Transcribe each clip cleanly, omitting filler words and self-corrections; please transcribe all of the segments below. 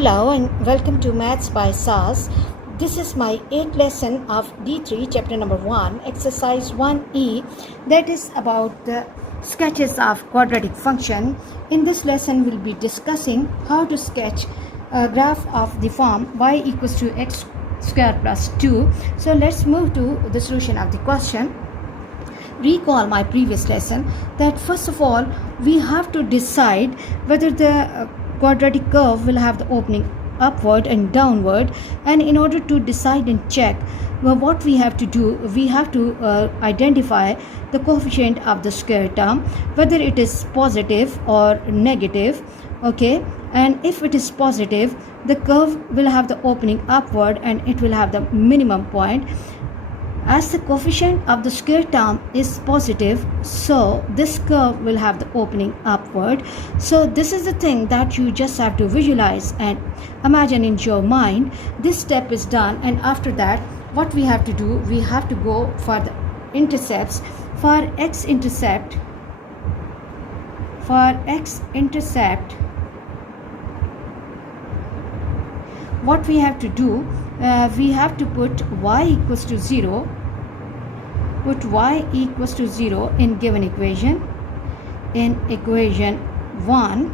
Hello and welcome to Maths by SAS. This is my 8th lesson of D3 chapter number 1 exercise 1E, that is about the sketches of quadratic function. In this lesson we'll be discussing how to sketch a graph of the form y equals to x square plus 2. So let's move to the solution of the question. Recall my previous lesson that first of all we have to decide whether the quadratic curve will have the opening upward and downward, and in order to decide and check, what we have to do, we have to identify the coefficient of the square term, whether it is positive or negative. Okay, and if it is positive, the curve will have the opening upward and it will have the minimum point. As the coefficient of the square term is positive, so this curve will have the opening upward. So this is the thing that you just have to visualize and imagine in your mind. This step is done, and after that what we have to do, we have to go for the intercepts. For x-intercept, what we have to do, we have to put y equals to 0, in given equation. In equation 1,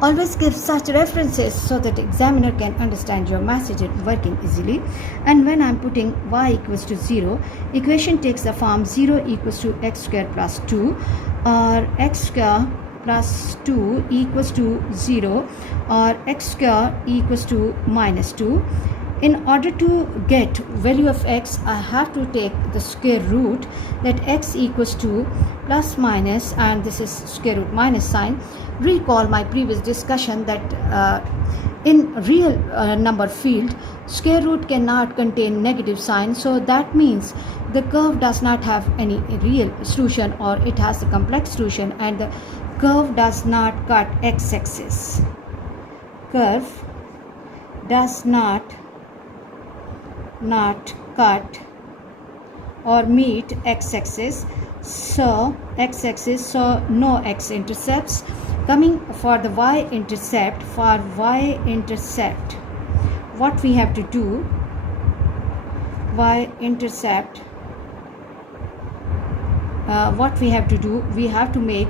always give such references so that the examiner can understand your message and working easily. And when I'm putting y equals to 0, equation takes the form 0 equals to x square plus 2, or x square plus 2 equals to 0, or x square equals to minus 2. In order to get value of x, I have to take the square root, that x equals to plus minus, and this is square root minus sign. Recall my previous discussion that in real number field, square root cannot contain negative sign, so that means the curve does not have any real solution, or it has a complex solution, and the curve does not cut x-axis. Curve does not cut or meet x-axis, so no x-intercepts. Coming for the y-intercept, what we have to do, we have to make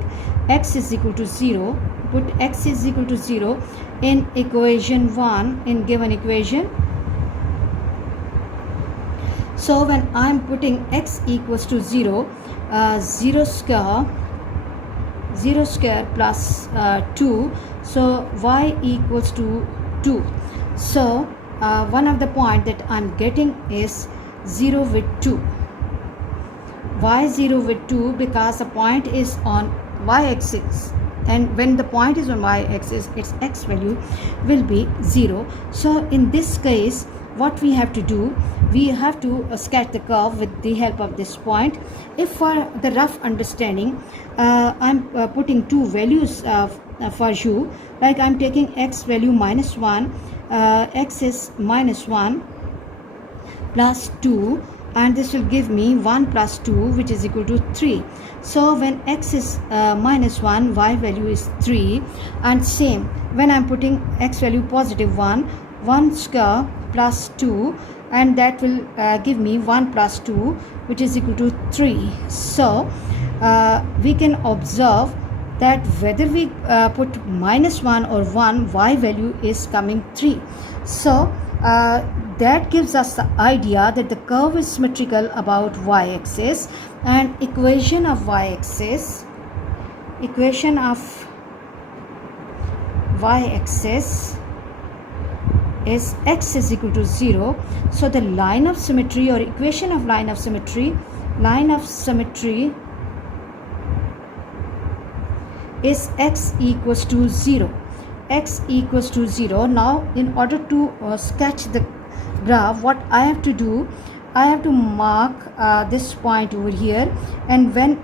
x is equal to 0, put x is equal to 0 in equation 1, in given equation. So when I am putting x equals to 0, 0 square plus 2, so y equals to 2. So one of the point that I am getting is 0 with 2. Why 0 with 2? Because the point is on y-axis, and when the point is on y-axis, its x value will be 0. So in this case, what we have to do, we have to sketch the curve with the help of this point. If for the rough understanding, I'm putting two values for you, like I'm taking x value minus 1, x is minus 1 plus 2, and this will give me 1 plus 2, which is equal to 3. So when x is minus 1, y value is 3, and same when I'm putting x value positive 1 square plus 2, and that will give me 1 plus 2, which is equal to 3. So we can observe that whether we put minus 1 or 1, y value is coming 3. So that gives us the idea that the curve is symmetrical about y-axis, and equation of y-axis is x is equal to 0. So the line of symmetry, or equation of line of symmetry is x equals to 0. Now in order to sketch the graph, what I have to do, I have to mark this point over here, and when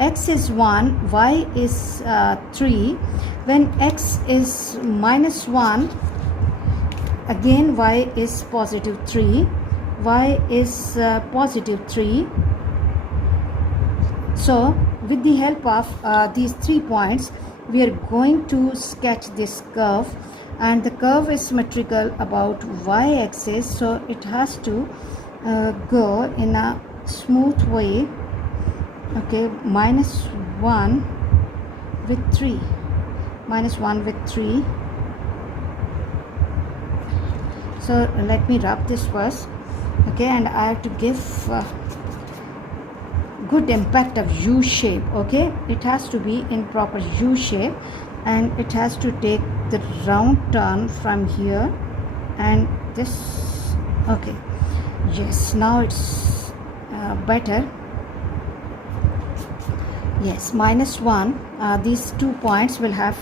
x is 1, y is 3. When x is minus 1, again y is positive 3. So with the help of these 3 points, we are going to sketch this curve and the curve is symmetrical about y-axis, so it has to go in a smooth way. Okay, -1 with 3, -1 with 3. So let me rub this first. Okay, and I have to give good impact of U shape. Okay, it has to be in proper U shape, and it has to take the round turn from here and this. Okay, yes, now it's better. Yes, -1, these 2 points will have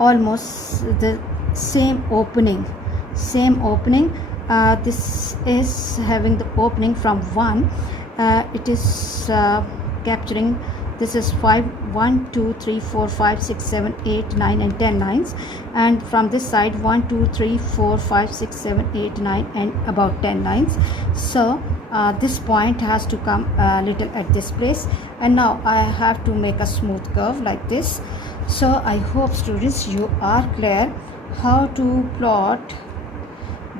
almost the same opening. This is having the opening from 1. It is capturing, this is 5, 1, 2, 3, 4, 5, 6, 7, 8, 9 and 10 lines, and from this side 1, 2, 3, 4, 5, 6, 7, 8, 9 and about 10 lines. So this point has to come a little at this place, and now I have to make a smooth curve like this. So I hope, students, you are clear how to plot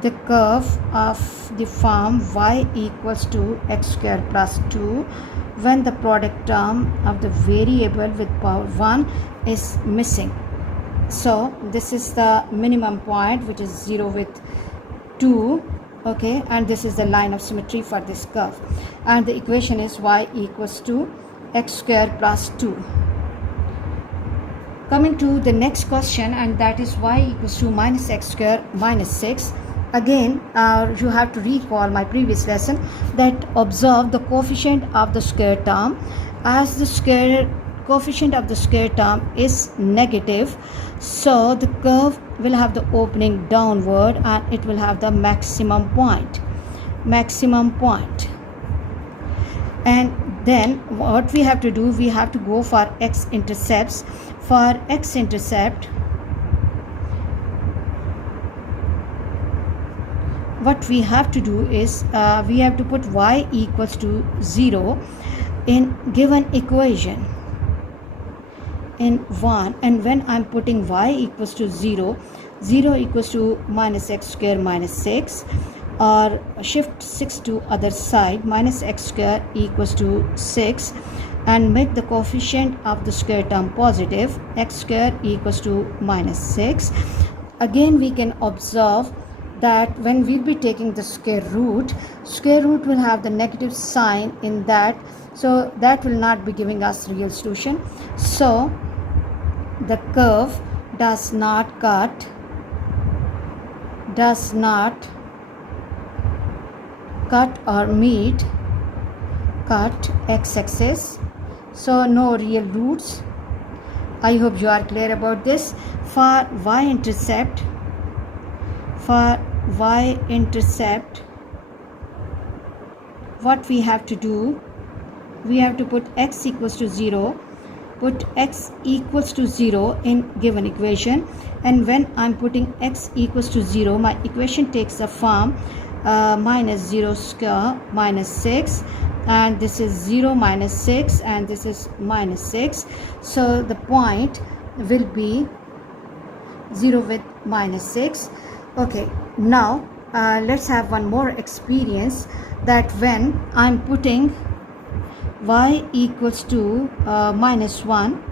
the curve of the form y equals to x square plus 2 when the product term of the variable with power 1 is missing. So this is the minimum point, which is 0 with 2. Okay, and this is the line of symmetry for this curve, and the equation is y equals to x square plus 2. Coming to the next question, and that is y equals to minus x square minus 6. Again, you have to recall my previous lesson that observe the coefficient of the square term. As the coefficient of the square term is negative, so the curve will have the opening downward and it will have the maximum point. And then what we have to do, we have to go for x-intercepts. For x-intercept, what we have to do is we have to put y equals to 0 in given equation in 1, and when I'm putting y equals to 0, 0 equals to minus x square minus 6, or shift 6 to other side, minus x square equals to 6, and make the coefficient of the square term positive, x square equals to minus 6. Again, we can observe that when we'll be taking the square root will have the negative sign in that, so that will not be giving us real solution. So the curve does not cut or meet x-axis, so no real roots. I hope you are clear about this. For y-intercept, what we have to do, we have to put x equals to 0, put x equals to 0 in given equation, and when I'm putting x equals to 0, my equation takes the form minus 0 square minus 6, and this is 0 minus 6, and this is minus 6, so the point will be 0 with minus 6. Okay, now let's have one more experience, that when I'm putting y equals to minus 1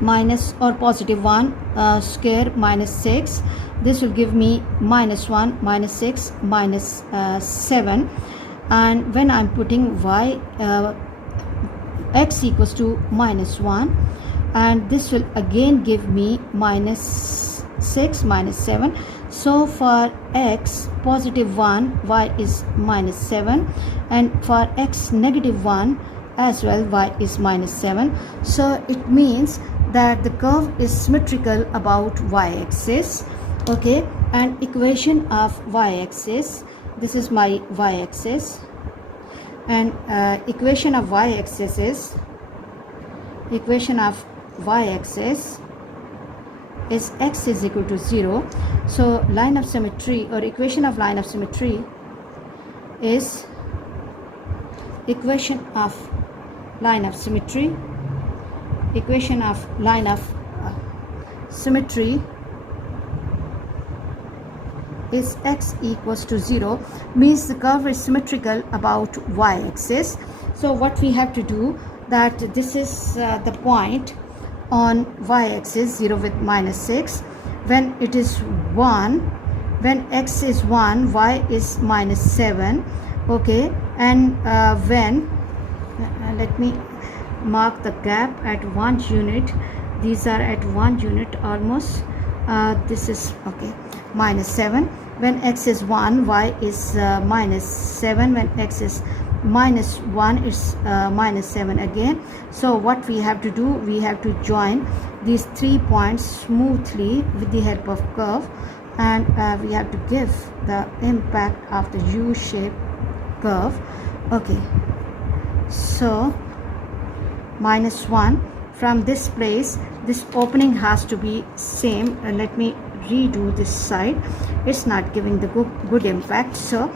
minus or positive 1 square minus 6, this will give me minus 1 minus 6 minus 7, and when I'm putting x equals to minus 1, and this will again give me minus 6 minus 7. So for x positive 1, y is minus 7, and for x negative 1 as well, y is minus 7. So it means that the curve is symmetrical about y-axis. Okay, and equation of y-axis, this is my y-axis, and equation of y-axis is x is equal to 0. So line of symmetry, or equation of line of symmetry, is equation of line of symmetry is x equals to 0, means the curve is symmetrical about y-axis. So what we have to do, that this is the point on y-axis, 0 with minus 6. When it is 1, when x is 1, y is minus 7. Okay, and when let me mark the gap at 1 unit. These are at 1 unit almost. This is okay, minus 7. When x is 1, y is minus 7. When x is minus 1, it's minus 7 again. So what we have to do, we have to join these 3 points smoothly with the help of curve, and we have to give the impact of the U-shaped curve. Okay, so minus 1, from this place this opening has to be same. Let me redo this side, it's not giving the good impact. So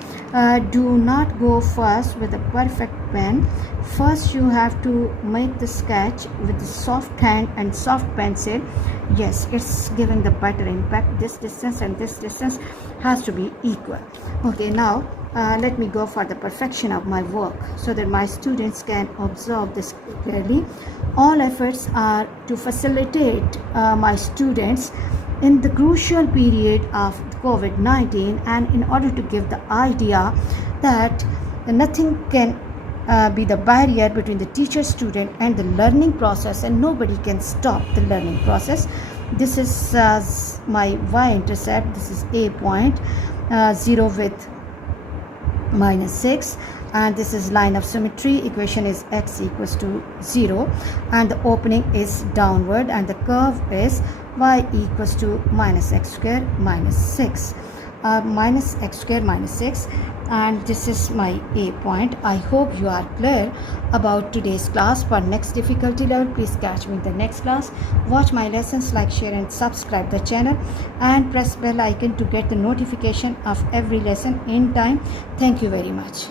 do not go first with a perfect pen. First you have to make the sketch with the soft hand and soft pencil. Yes, it's giving the better impact. This distance and this distance has to be equal. Okay, now let me go for the perfection of my work so that my students can observe this clearly. All efforts are to facilitate my students in the crucial period of COVID-19, and in order to give the idea that nothing can be the barrier between the teacher, student and the learning process, and nobody can stop the learning process. This is my y-intercept. This is a point, 0 with minus 6, and this is line of symmetry. Equation is x equals to 0, and the opening is downward, and the curve is y equals to minus x square minus 6, minus x square minus 6, and this is my a point. I hope you are clear about today's class. For next difficulty level, please catch me in the next class. Watch my lessons, like, share and subscribe the channel, and press bell icon to get the notification of every lesson in time. Thank you very much.